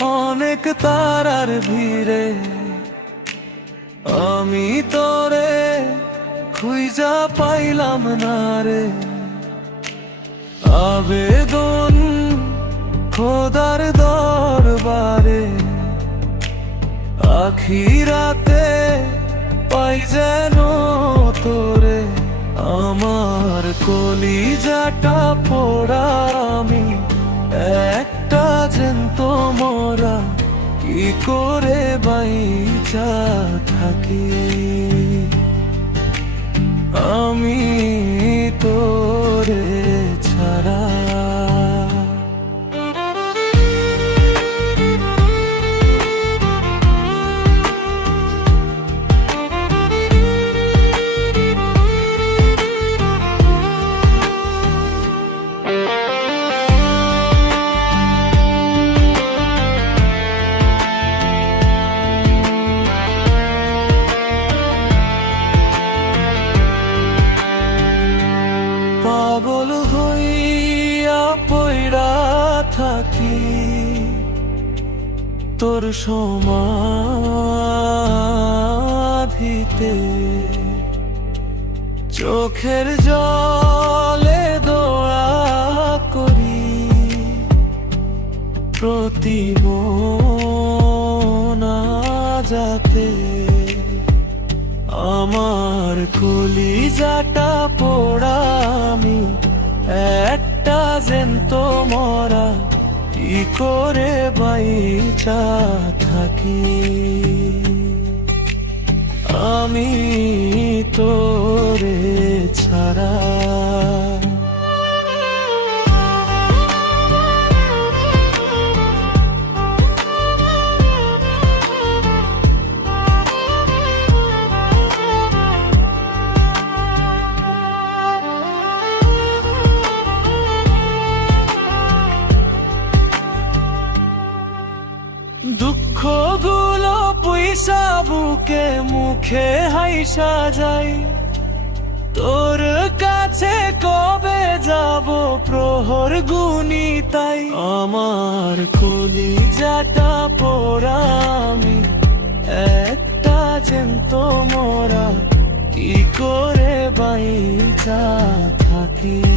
অনেক তারার ভিড়ে। আমি তোরে খুঁজা পাইলাম না রে। আবেদন খোদার দরবারে। আখিরাতে পাই যেন তোরে। আমার কলিজাটা পোড়া আমি বাইচা থাকি। থাকি তোর সমাধিতে। চোখের জলে দোয়া করি প্রতি যাতে আমার কলিজাটা পোড়া কি করে বাইচা থাকি। আমি তোরে দুঃখগুলো পয়সা বুকে মুখে হাইসা যাই তোর কাছে কবে যাব প্রহর গুনি তাই। আমার কলিজাটা পোড়া আমি একটা জেন্ত মোরা, কি করে বাইচা থাকি?